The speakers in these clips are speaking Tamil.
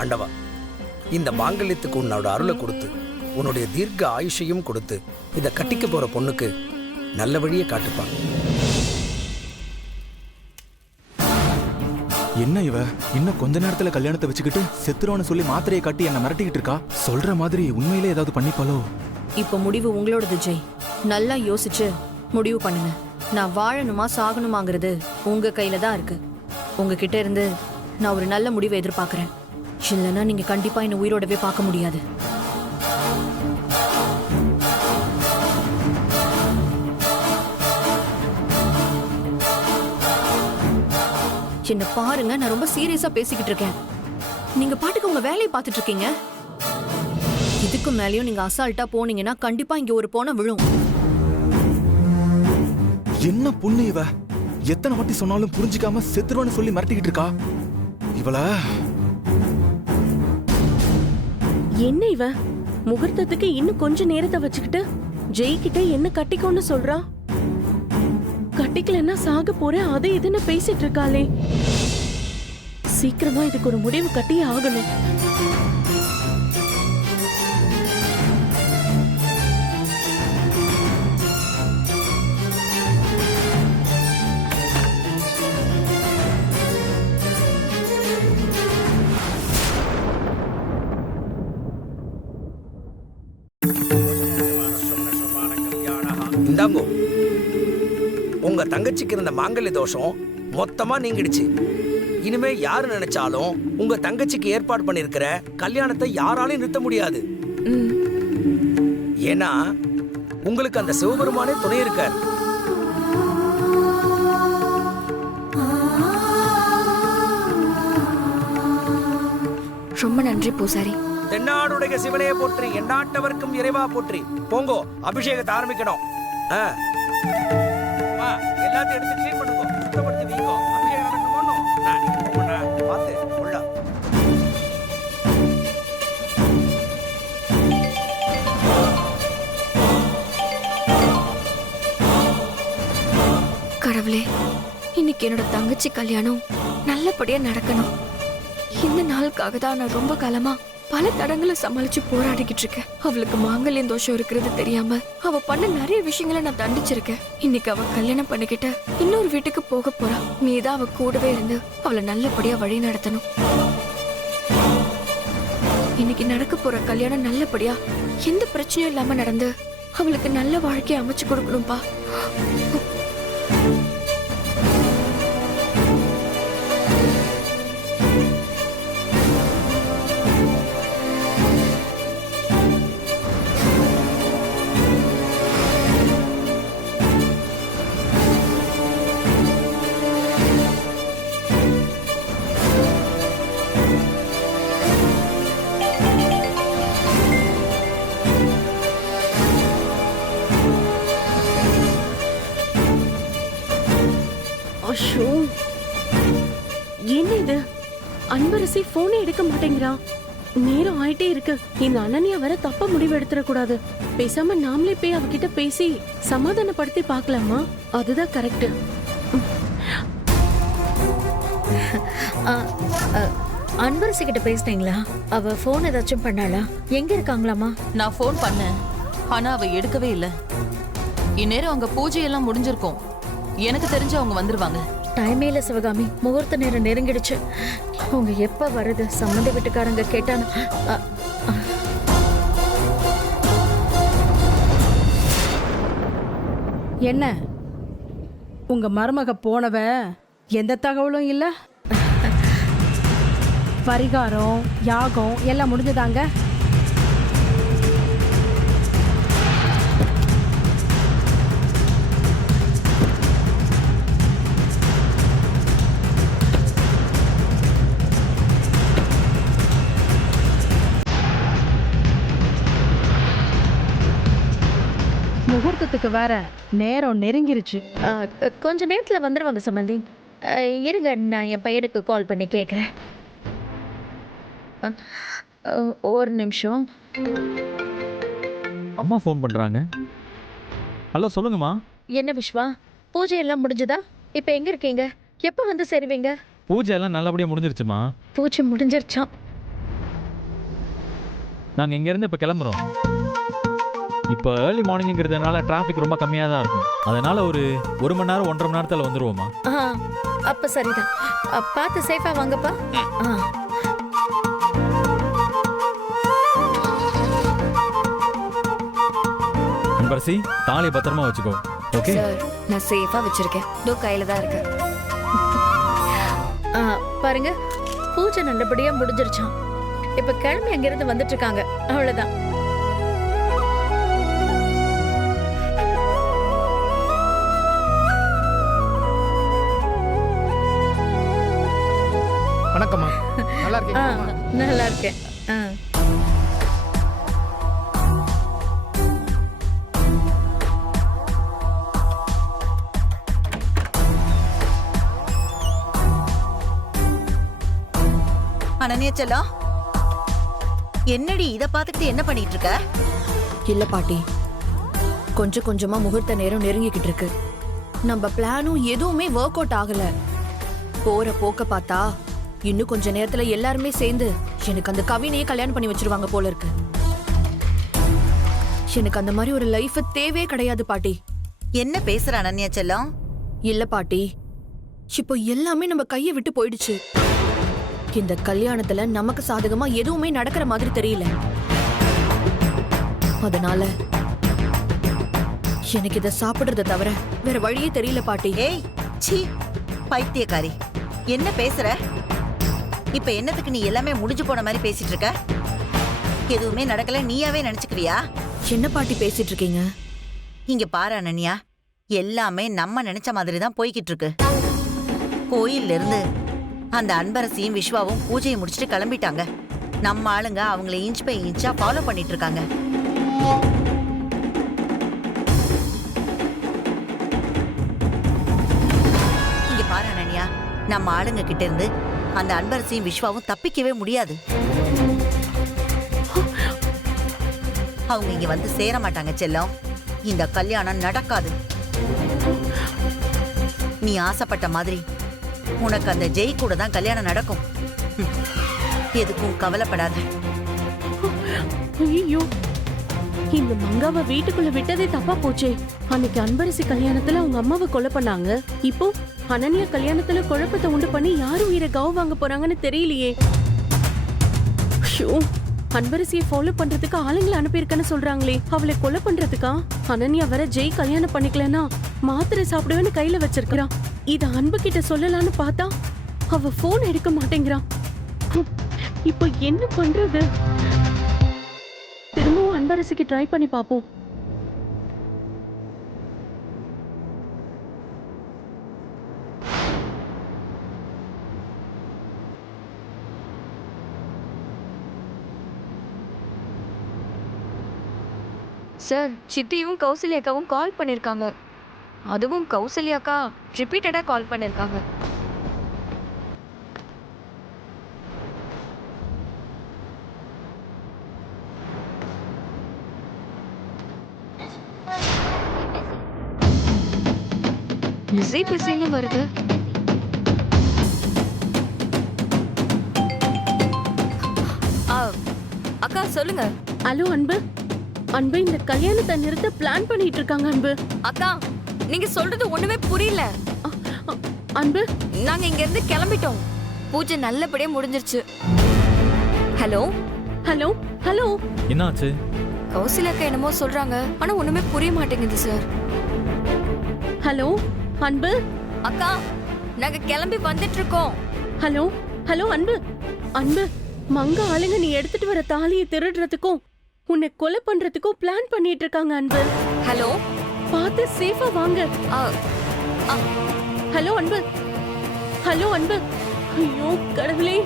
ஆண்டவா, இந்த மாங்கல்யத்துக்கு உன்னோட அருளை கொடுத்து உன்னுடைய தீர்க்க ஆயுஷையும் கொடுத்து இதை கட்டிக்க போற பொண்ணுக்கு நல்ல வழியை காட்டுப்பான். என்ன இவ இன்னும் கொஞ்ச நேரத்துல கல்யாணத்தை வச்சுக்கிட்டு செத்துருவான்னு சொல்லி மாத்திரையை காட்டி என்ன மிரட்டிக்கிட்டு இருக்கா? சொல்ற மாதிரி உண்மையிலே ஏதாவது பண்ணிப்பாலோ? இப்ப முடிவு உங்களோடது ஜெய். நல்லா யோசிச்சு முடிவு பண்ணுங்க. நான் வாழணுமா சாகணுமாங்கிறது உங்க கையில தான் இருக்கு. உங்ககிட்ட இருந்து நான் ஒரு நல்ல முடிவை எதிர்பார்க்கிறேன். இல்லைன்னா நீங்க கண்டிப்பா என்ன உயிரோடவே பார்க்க முடியாது. என்ன பாருங்க, நான் ரொம்ப சீரியஸா பேசிக்கிட்டு இருக்கேன். நீங்க பாட்டுக்கு உங்க வேலையை பார்த்துட்டு இருக்கீங்க. இதுக்கு மேலயும் நீங்க அசால்ட்டா போனீங்கன்னா கண்டிப்பா இங்க ஒரு போன விழும். என்ன பொண்ணு இவ? எத்தனை வாட்டி சொன்னாலும் புரிஞ்சிக்காம செத்துருவான்னு சொல்லி மிரட்டிக்கிட்டு இருக்கா இவள. என்ன இவ முகூர்த்தத்துக்கு இன்னும் கொஞ்ச நேரத்தை வச்சுக்கிட்டு ஜெயிக்கிட்ட என்ன கட்டிக்கோன்னு சொல்றா? கட்டிக்கலன்னா சாக போறேன் அது இதுன்னு பேசிட்டு இருக்காளே. சீக்கிரமா இதுக்கு ஒரு முடிவு கட்டியே ஆகணும். இந்தாங்கோ, உங்க தங்கச்சிக்கு இருந்த மாங்கல்ய தோஷம் மொத்தமா நீங்கிடுச்சு. இனிமே யாரு நினைச்சாலும் உங்க தங்கச்சிக்கு ஏற்பாடு பண்ணிருக்கிற கல்யாணத்தை யாராலையும் நிறுத்த முடியாது. ஏன்னா உங்களுக்கு அந்த சிவபெருமானே துணை இருக்கார். ரொம்ப நன்றி பூசாரி. தென்னாடுடைய சிவனையை போற்றி, எந்நாட்டவர்க்கும் இறைவா போற்றி. போங்கோ, அபிஷேகத்தை ஆரம்பிக்கணும். எல்லாத்தையும் எடுத்து க்ளீன் பண்ணுங்க, சுத்தப்படுத்தி வைங்க. அபிஷேகம் நடக்கணும். நீங்க போங்கண்ணா, பார்த்து உள்ள. கடவுளே, இன்னைக்கு என்னோட தங்கச்சி கல்யாணம் நல்லபடியா நடக்கணும். இந்த நாளுக்காக தான் நான் ரொம்ப காலமா பல தடங்களை சமாளிச்சு போராடிக்கிட்டு இருக்கேன். அவளுக்கு மாங்கல்யம் தோஷம் இருக்கிறது தெரியாம அவ பண்ண நிறைய விஷயங்களை நான் தண்டிச்சிருக்கேன். இன்னைக்கு அவ கல்யாணம் பண்ணிக்கிட்ட இன்னொரு வீட்டுக்கு போக போறா. நீதான் அவ கூடவே இருந்து அவளை நல்லபடியா வழி நடத்தணும். இன்னைக்கு நடக்க போற கல்யாணம் நல்லபடியா எந்த பிரச்சனையும் இல்லாம நடந்து அவளுக்கு நல்ல வாழ்க்கையை அமைச்சு கொடுக்கணும்பா. அஷோ, என்ன இது? அன்பரசி போனே எடுக்க மாட்டேங்கிறா. நேரம் ஆயிட்டே இருக்கு. இந்த அனன்யா வர தப்ப முடிவு எடுத்துடக்கூடாது. பேசாம நாமளே போய் அவகிட்ட பேசி சமாதானப்படுத்தி பார்க்கலாமா? அதுதான் கரெக்ட். அன்பரசி கிட்ட பேசினீங்களா? அவ போன் ஏதாச்சும் பண்ணாளா? எங்க இருக்காங்களாமா? நான் போன் பண்ணேன், ஆனா அவ எடுக்கவே இல்லை. இந்நேரம் அங்க பூஜையெல்லாம் முடிஞ்சிருக்கும். எனக்கு தெரிஞ்சு அவங்க வந்துருவாங்க. டைமே இல்ல சிவகாமி, முகூர்த்த நேரம் நெருங்கிடுச்சு. அவங்க எப்ப வருது? சம்மந்த வீட்டுக்காரங்க கேட்டான. என்ன உங்க மருமக போனவ எந்த தகவலும் இல்ல? பரிகாரம் யாகம் எல்லாம் முடிஞ்சதாங்க? முகூர்த்தத்துக்கு வேற நேரம் நெருங்கிருச்சு. கொஞ்ச நேரத்துல வந்துருவாங்க சம்பந்தி. இருங்க, நான் என் பையனுக்கு கால் பண்ணி கேட்குறேன். ஒரு நிமிஷம். அம்மா ஃபோன் பண்றாங்க. ஹலோ, சொல்லுங்கம்மா. என்ன விஸ்வா, பூஜை எல்லாம் முடிஞ்சதா? இப்போ எங்க இருக்கீங்க? எப்போ வந்து சேருவீங்க? பூஜை எல்லாம் நல்லபடியா முடிஞ்சிருச்சுமா. பூஜை முடிஞ்சிருச்சாம். நாங்கள் இங்கேருந்து இப்போ கிளம்புறோம். இப்போ ஏர்லி மார்னிங்கிறதுனால டிராஃபிக் ரொம்ப கம்மியாக தான் இருக்கும். அதனால ஒரு 1 மணி நேரம் 1.5 மணி நேரத்தில் வந்துருவோமா? அப்ப சரிதான். பார்த்து சேஃபா வாங்கப்பா. அன்பரசி, தாலி பத்திரமா வச்சுக்கோ. ஓகே சார், நான் சேஃபா வச்சிருக்கேன். இதோ கையில தான் இருக்கு. பாருங்க, பூஜை நல்லபடியா முடிஞ்சிருச்சான். இப்ப கிளம்பி அங்கிருந்து வந்துட்டு இருக்காங்க. அவ்வளவுதான். வணக்கம்மா, நல்லா இருக்கீங்களா? நல்லா இருக்கேன். அனன்யா செல்லம், என்னடி இத பாத்துக்கிட்டு என்ன பண்ணிட்டு இருக்க? இல்ல பாட்டி, கொஞ்சம் கொஞ்சமா முகூர்த்த நேரம் நெருங்கிக்கிட்டு இருக்கு. நம்ம பிளானும் எதுவுமே ஒர்க் அவுட் ஆகல. போற போக்க பார்த்தா இன்னும் கொஞ்ச நேரத்துல எல்லாருமே சேர்ந்து எனக்கு அந்த கவினையே கல்யாணம் பண்ணி வச்சிருவாங்க போல இருக்கு. எனக்கு அந்த மாதிரி ஒரு லைஃப் தேவையே கிடையாது பாட்டி. என்ன பேசுற அனன்யா செல்லம்? இல்ல பாட்டி, இப்போ எல்லாமே நம்ம கையை விட்டு போயிடுச்சு. இந்த கல்யாணத்துல நமக்கு சாதகமா எதுவுமே நடக்கிற மாதிரி தெரியல. அதனால எனக்கு இத சாப்பிடுறத தவிர வேற வழியே தெரியல பாட்டி. ஏய் சீ, பைத்தியக்காரி, என்ன பேசுற? இப்ப என்னத்துக்கு நீ எல்லாமே முடிஞ்சு போன மாதிரி பேசிட்டு இருக்க? எதுவுமே நடக்கல நீயாவே நினைச்சுக்கிறியா? என்ன பாட்டி பேசிட்டு இருக்கீங்க? இங்க பாரு அனன்யா, எல்லாமே நம்ம நினைச்ச மாதிரி தான் போய்கிட்டு இருக்கு. கோயில்ல இருந்து அந்த அன்பரசியும் விஸ்வாவும் பூஜையை முடிச்சுட்டு கிளம்பிட்டாங்க. நம்ம ஆளுங்க அவங்கள இன்ச் பை இன்ச்சா ஃபாலோ பண்ணிட்டு இருக்காங்க. இங்க பாரு அனன்யா, நம்ம ஆளுங்க கிட்ட இருந்து அந்த அன்பரசியும் விஸ்வாவும் தப்பிக்கவே முடியாது. அவங்க இங்க வந்து சேர மாட்டாங்க செல்லம். இந்த கல்யாணம் நடக்காது. நீ ஆசைப்பட்ட மாதிரி உனக்கு அந்த ஜெய் கூட தான் கல்யாணம் நடக்கும். எதுக்கும் கவலைப்படாத. ஐயோ, இந்த மங்காவை வீட்டுக்குள்ள விட்டதே தப்பா போச்சே. அன்னைக்கு அன்பரசி கல்யாணத்துல அவங்க அம்மாவை கொலை பண்ணாங்க. இப்போ அனன்யா கல்யாணத்துல குழப்பத்தை உண்டு பண்ணி யாரும் உயிரை கவு வாங்க போறாங்கன்னு தெரியலையே. அன்பரசியை ஃபாலோ பண்றதுக்கு ஆளுங்களை அனுப்பியிருக்கன்னு சொல்றாங்களே, அவளை கொலை பண்றதுக்கா? அனன்யா வர ஜெய் கல்யாணம் பண்ணிக்கலன்னா மாத்திரை சாப்பிடுவேன்னு கையில வச்சிருக்கிறான். இத அன்பு கிட்ட சொல்லலான்னு பார்த்தா அவ போன் எடுக்க மாட்டேங்கிறான். இப்போ என்ன பண்றது? திரும்பவும் அன்பரசிக்கு ட்ரை பண்ணி பாப்போம். சார், சித்தியும் கௌசல்யாக்காவும் கால் பண்ணியிருக்காங்க. அதுவும் கௌசல்யாக்கா ரிப்பீட்டடாக கால் பண்ணியிருக்காங்க. பிஸின்னு வருது. அக்கா சொல்லுங்க. ஹலோ அன்பு. அன்பு, இந்த கல்யாணத்தை நிறுத்த பிளான் பண்ணிட்டு இருக்காங்க அன்பு. அக்கா, நீங்க சொல்றது ஒண்ணுமே புரியல. அன்பு, நாங்க இங்க இருந்து கிளம்பிட்டோம். பூஜை நல்லபடியா முடிஞ்சிருச்சு. ஹலோ ஹலோ ஹலோ, என்னாச்சு? கௌசல்யாக்கா என்னமோ சொல்றாங்க, ஆனா ஒண்ணுமே புரிய மாட்டேங்குது சார். ஹலோ அன்பு. அக்கா, நாங்க கிளம்பி வந்துட்டு இருக்கோம். ஹலோ ஹலோ அன்பு. அன்பு, மங்க ஆளுங்க நீ எடுத்துட்டு வர தாலியை திருடுறதுக்கும் உன்னை கொலை பண்றதுக்கும் பிளான் பண்ணிட்டு இருக்காங்க அன்பு. ஹலோ, பார்த்து சேஃபா வாங்க. ஹலோ அன்பு. ஹலோ அன்பு. ஐயோ கடவுளே.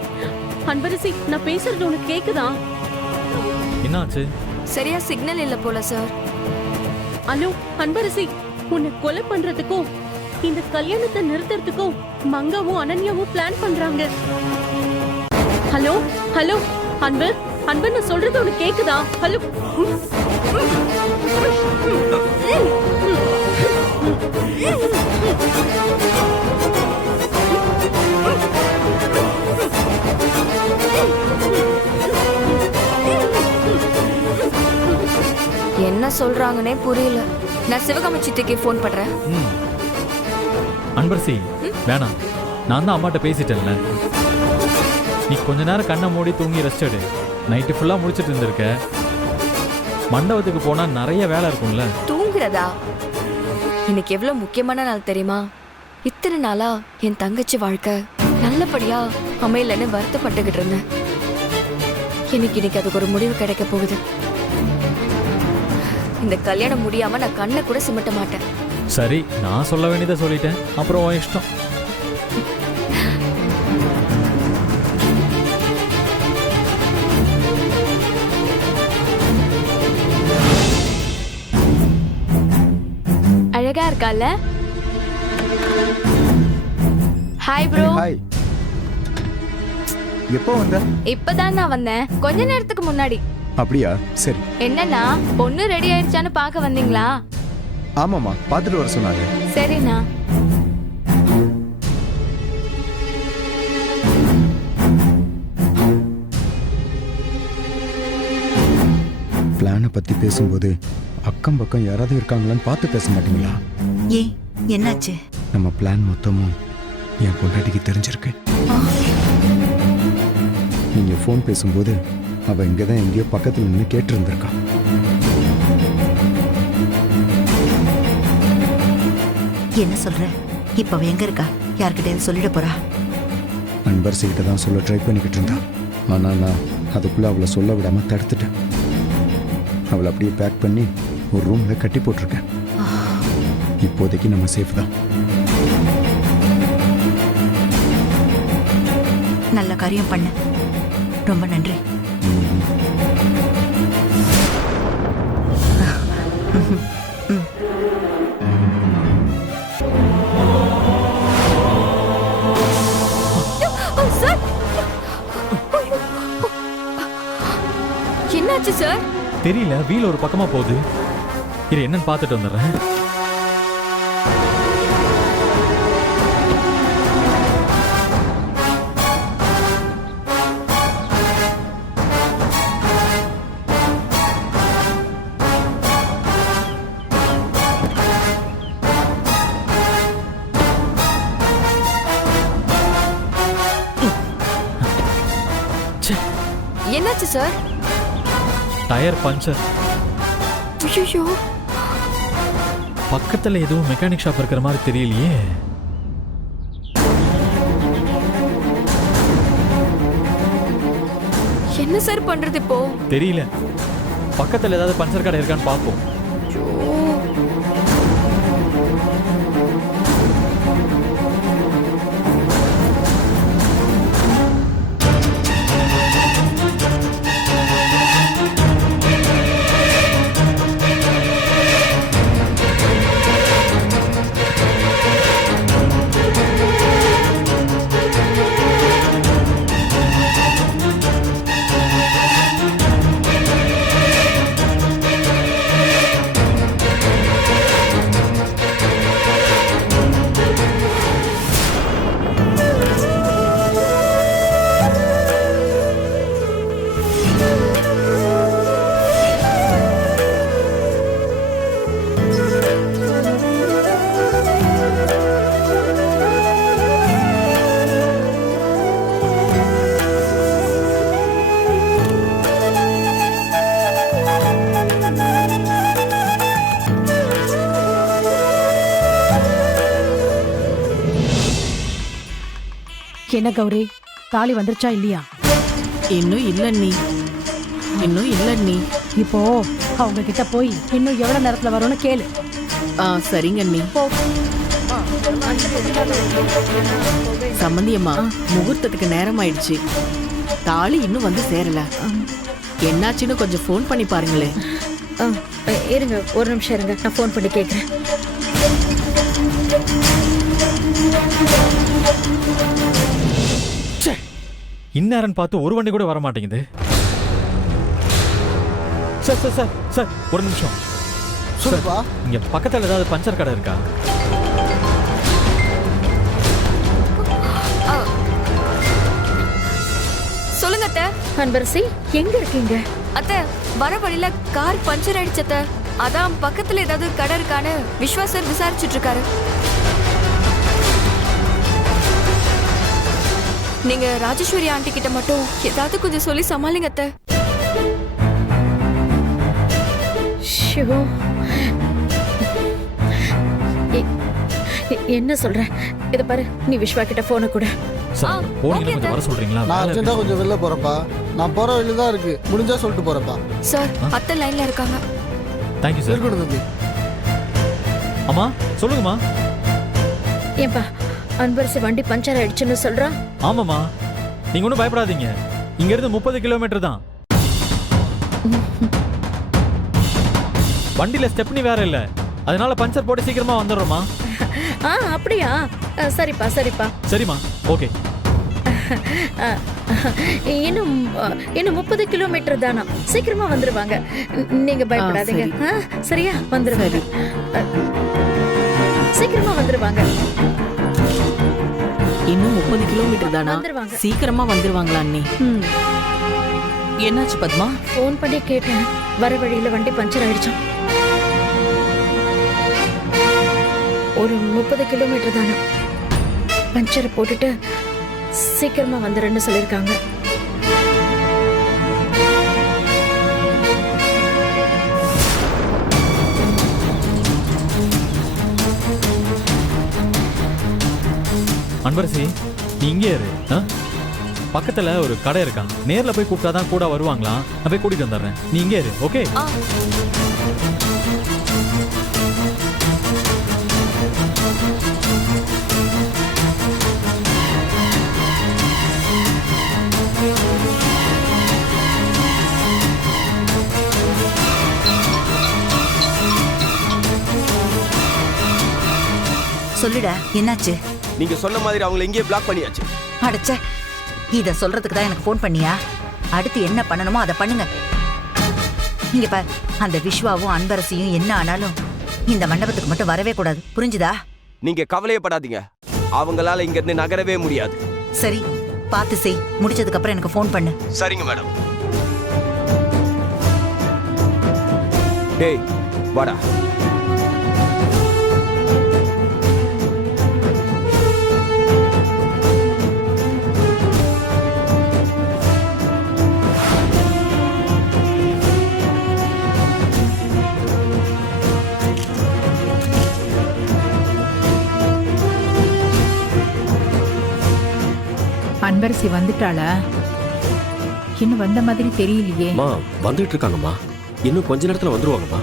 அன்பரசி, நான் பேசுறது உனக்கு கேக்குதா? என்னாச்சு? சரியா சிக்னல் இல்ல போல சார். ஹலோ அன்பரசி, உன்னை கொலை பண்றதுக்கும் இந்த கல்யாணத்தை நிறுத்துறதுக்கும் மங்காவும் அனன்யாவும் பிளான் பண்றாங்க. ஹலோ ஹலோ அன்பு. அன்பு, நான் சொல்றது உனக்கு கேக்குதா? ஹலோ. என்ன சொல்றாங்கன்னே புரியல. நான் சிவகாமி சித்திக்கு ஃபோன் பண்றேன். ம் அன்பரசி வேணாம், நான் தான் அம்மாட்ட பேசிட்டேன்ல. நீ கொஞ்ச நேரம் கண்ணை மூடி தூங்கி ரெஸ்ட் எடு. நைட்டு ஃபுல்லாக முடிச்சிட்டு இருந்திருக்க. மண்டபத்துக்கு போனால் நிறைய வேலை இருக்கும்ல. தூங்குறதா? இன்னைக்கு எவ்வளவு முக்கியமான நாள் தெரியுமா? இத்தனை நாளா என் தங்கச்சி வாழ்க்கை நல்லபடியா அமையலன்னு வருத்தப்பட்டுக்கிட்டு இருந்தேன். இன்னைக்கு அதுக்கு ஒரு முடிவு கிடைக்க போகுது. இந்த கல்யாணம் முடியாம நான் கண்ணை கூட சிமிட்ட மாட்டேன். சரி, நான் சொல்ல வேண்டியதை சொல்லிட்டேன், அப்புறம் உன் இஷ்டம். அழகா இருக்கால? Hi bro. ஹாய். எப்போ வந்த? இப்பதான் நான் வந்தேன், கொஞ்ச நேரத்துக்கு முன்னாடி. அப்படியா? சரி. என்னன்னா பொண்ணு ரெடி ஆயிடுச்சான்னு பார்க்க வந்தீங்களா? ஆமாம்மா, பார்த்துட்டு வர சொன்னாங்க. சரிண்ணா. பிளானை பத்தி பேசும்போது அக்கம் பக்கம் யாராவது இருக்காங்களான்னு பார்த்து பேச மாட்டீங்களா? ஏன் என்னாச்சு? நம்ம பிளான் மொத்தமும் என் பொண்டாட்டிக்கு தெரிஞ்சிருக்கு. நீங்க ஃபோன் பேசும்போது அவ இங்கதான் எங்கேயோ பக்கத்துல நின்று கேட்டு இருந்திருக்கா. என்ன சொல்ற? இப்ப அவ எங்க இருக்கா? யார்கிட்ட சொல்லிட போறா? அன்பரசிகிட்ட தான் சொல்ல ட்ரை பண்ணிக்கிட்டு இருந்தா. ஆனா நான் அதுக்குள்ள அவளை சொல்ல விடாம தடுத்துட்டேன். அவளை அப்படியே பேக் பண்ணி ஒரு ரூம்ல கட்டி போட்டிருக்கேன். இப்போதைக்கு நம்ம சேஃப் தான். நல்ல காரியம் பண்ண. ரொம்ப நன்றி. என்னாச்சு சார்? தெரியல, வீல் ஒரு பக்கமா போகுது. இது என்னன்னு பார்த்துட்டு வந்துடுறேன். என்னாச்சு சார்? Tyre puncture. ஐயோ, பக்கத்துல எதுவும் மெக்கானிக் ஷாப் இருக்கிற மாதிரி தெரியலையே. என்ன சார் பண்றது இப்போ? தெரியல, பக்கத்துல ஏதாவது பஞ்சர் கடை இருக்கான்னு பார்ப்போம். என்ன கௌரி, தாலி வந்துருச்சா இல்லையா? இன்னும் இல்ல நீ, இன்னும் இல்ல நீ. இப்போ அவங்க கிட்ட போய் இன்னும் எவ்வளவு நேரத்துல வரும்னு கேளு. சரிங்க நீ. சம்பந்தியம்மா, முகூர்த்தத்துக்கு நேரம் ஆயிடுச்சு. தாலி இன்னும் வந்து சேரல. என்னாச்சுன்னு கொஞ்சம் ஃபோன் பண்ணி பாருங்களேன். இருங்க, ஒரு நிமிஷம் இருங்க, நான் ஃபோன் பண்ணி கேட்குறேன். இந்நேரம் பார்த்து ஒரு வண்டி கூட வர மாட்டேங்குது. சார் சார் சார் சார், ஒரு நிமிஷம். சொல்லுப்பா. இங்க பக்கத்துல ஏதாவது பஞ்சர் கடை இருக்கா? சொல்லுங்க அத்தை. அன்பரசி, எங்க இருக்கீங்க? அத்தை, வர வழியில கார் பஞ்சர் ஆயிடுச்சு அத்தை. அதான் பக்கத்துல ஏதாவது கடை இருக்கான்னு விஸ்வா சார் விசாரிச்சுட்டு இருக்காரு. நீங்க ராஜேஸ்வரி ஆண்டி கிட்ட மட்டும் ஏதாவது கொஞ்சம் சொல்லி சமாளிங்க அத்தை. ஷிவோ, என்ன சொல்ற? இத பாரு, நீ விஸ்வா கிட்ட போன கூட. சார் போனீங்கன்னா கொஞ்சம் வர சொல்றீங்களா? நான் அர்ஜென்ட்டா கொஞ்சம் வெளில போறப்பா. நான் போற வழியில தான் இருக்கு. முடிஞ்சா சொல்லிட்டு போறப்பா. சார் அத்தை லைன்ல இருக்காங்க. Thank you sir. இருக்கணும் தம்பி. அம்மா சொல்லுங்கம்மா. ஏன்பா அன்பரசி வண்டி பஞ்சர் ஆயிடுச்சுன்னு சொல்றான்? ஆமாம்மா, நீங்க ஒன்றும் பயப்படாதீங்க. இங்க இருந்து 30 கிலோமீட்டர் தான். வண்டியில ஸ்டெப்னி வேற இல்ல, அதனால பஞ்சர் போட்டு சீக்கிரமா வந்துடுறோமா. அப்படியா? சரிப்பா சரிப்பா. சரிம்மா, ஓகே. இன்னும் 30 கிலோமீட்டர் தானா? சீக்கிரமா வந்துருவாங்க. நீங்க பயப்படாதீங்க. சரியா? வந்துருவாங்க. சீக்கிரமா வந்துருவாங்க. இன்னும் 30 கிலோமீட்டர் தானா? சீக்கிரமா வந்துருவாங்களா அண்ணி? என்னாச்சு பத்மா? போன் பண்ணி கேட்டேன். வர வழியில வண்டி பஞ்சர் ஆயிடுச்சாம். ஒரு 30 கிலோமீட்டர் தானா? பஞ்சரை போட்டுட்டு சீக்கிரமா வந்துருன்னு சொல்லியிருக்காங்க. அன்பரசி, நீ இங்கே இரு. பக்கத்துல ஒரு கடை இருக்கான், நேர்ல போய் கூப்பிட்டாதான் கூட வருவாங்களாம். நான் போய் கூட்டிட்டு வந்துடுறேன், நீ இங்கே இரு. ஓகே? சொல்லுடா, என்னாச்சு? நீங்க சொன்ன மாதிரி அவங்களை எங்கேயே பிளாக் பண்ணியாச்சு. அடச்சே, இத சொல்றதுக்கு தான் எனக்கு ஃபோன் பண்ணியா? அடுத்து என்ன பண்ணணுமோ அதை பண்ணுங்க. நீங்க பார், அந்த விஸ்வாவும் அன்பரசியும் என்ன ஆனாலும் இந்த மண்டபத்துக்கு மட்டும் வரவே கூடாது. புரிஞ்சுதா? நீங்க கவலையப்படாதீங்க, அவங்களால இங்க இருந்து நகரவே முடியாது. சரி, பார்த்து செய். முடிச்சதுக்கு அப்புறம் எனக்கு ஃபோன் பண்ணு. சரிங்க மேடம். டேய் வாடா. அன்பரசி வந்துட்டாளா? இன்னும் வந்த மாதிரி தெரியலையே. வந்துட்டு இருக்காங்கம்மா, இன்னும் கொஞ்ச நேரத்துல வந்துருவாங்கம்மா.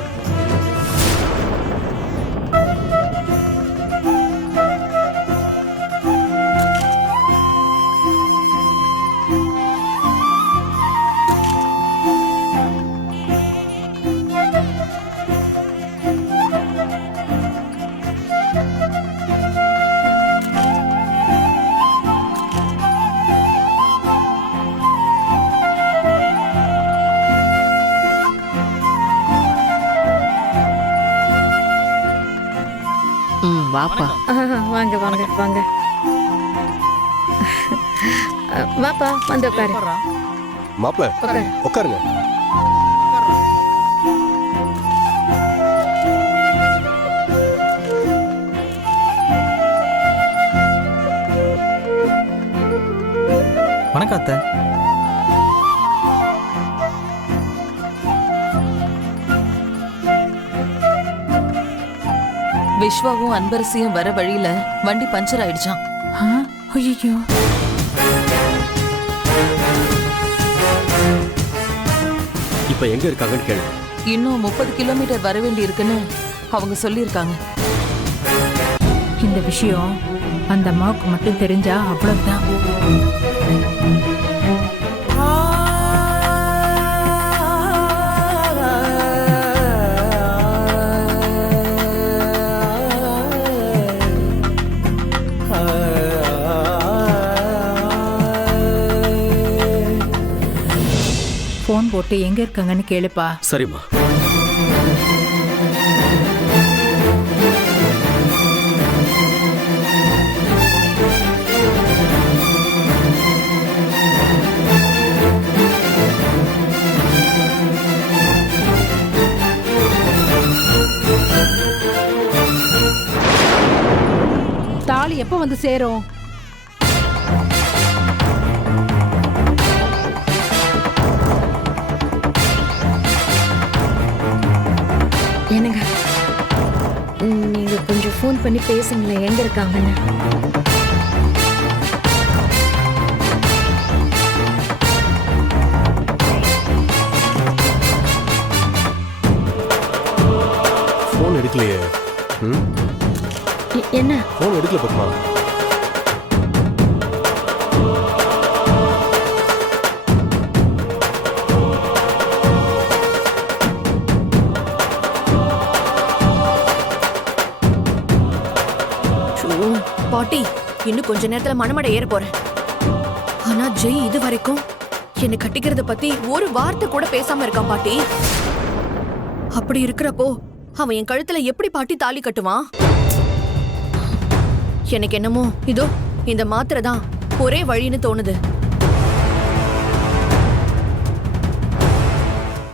வாப்பா. வாங்க வாங்க வாங்க. வாப்பா, வந்து உட்காரு. மாப்பிள்ள உட்காருங்க. வணக்கம் அத்தை. விஸ்வாவும் அன்பரசியும் வர வழியில வண்டி பஞ்சர் ஆயிடுச்சான். ஐயோ, இப்ப எங்க இருக்காங்கன்னு கேளு. இன்னும் 30 கிலோமீட்டர் வர வேண்டி இருக்குன்னு அவங்க சொல்லியிருக்காங்க. இந்த விஷயம் அந்த அம்மாவுக்கு மட்டும் தெரிஞ்சா அவ்வளவுதான். போன் போட்டு எங்க இருக்காங்கன்னு கேளுப்பா. சரிம்மா. எப்ப வந்து சேரும்? என்னங்க நீங்க கொஞ்சம் ஃபோன் பண்ணி பேசுங்களேன், எங்க இருக்காங்கன்னு. ஃபோன் எடுக்கலையே. என்ன ஃபோன் எடுக்கல பத்மா. ஐயோ, பாட்டி இன்னும் கொஞ்ச நேரத்துல மணமடை ஏற போறேன். ஆனா ஜெய் இது வரைக்கும் என்னை கட்டிக்கிறத பத்தி ஒரு வார்த்தை கூட பேசாம இருக்கான் பாட்டி. அப்படி இருக்கிறப்போ அவன் என் கழுத்துல எப்படி பாட்டி தாலி கட்டுவான்? எனக்கு என்னமோ இதோ இந்த மாத்திரை தான் ஒரே வழின்னு தோணுது.